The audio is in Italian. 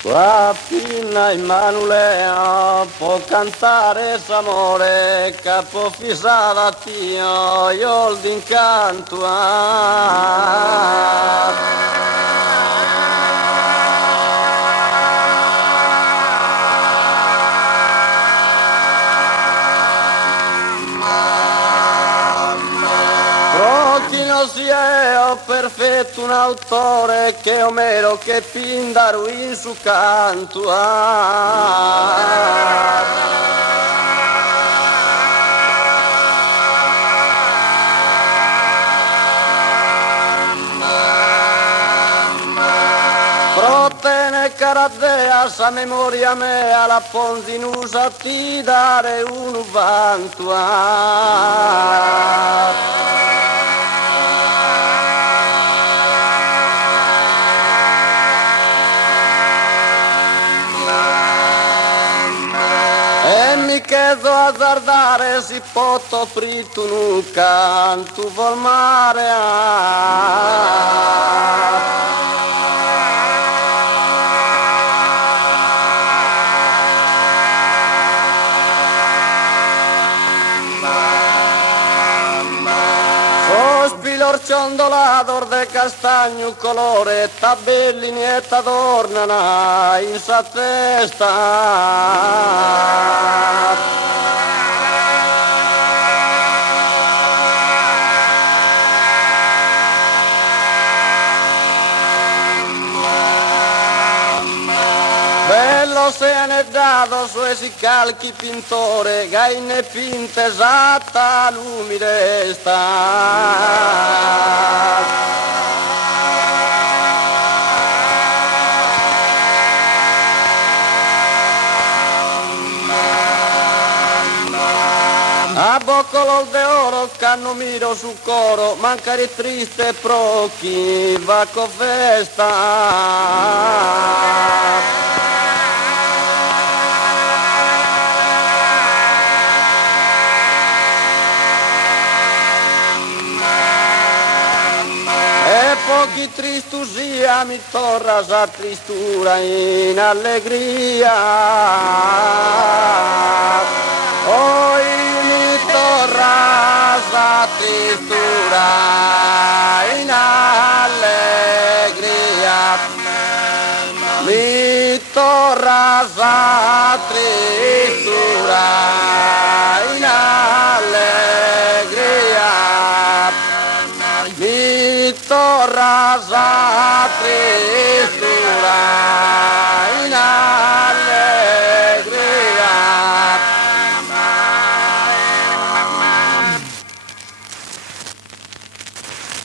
Qua pinna Immanuele può cantare s'amore, capo fissato a Dio, io d'incanto. Non sia perfetto un autore che Omero che Pindaro in su canto. Protene caradea sa memoria mea la ponzinusa ti dare un vanto. Chiedo a guardare si potto fritto un canto vol mare sospiro ciondolato de castagno colore tabellini e t'adornano in sa testa. Bello se ne è dato su esi calchi pintore, gaine pinte esatta l'umide sta. A boccolo de oro canno miro su coro, mancare triste prochi, va con festa. Pochi tristusia mi torra sa tristura in allegria. Oi mi torra sa tristura in allegria. Mi torra sa tristura in allegria. Mi torra sa tristura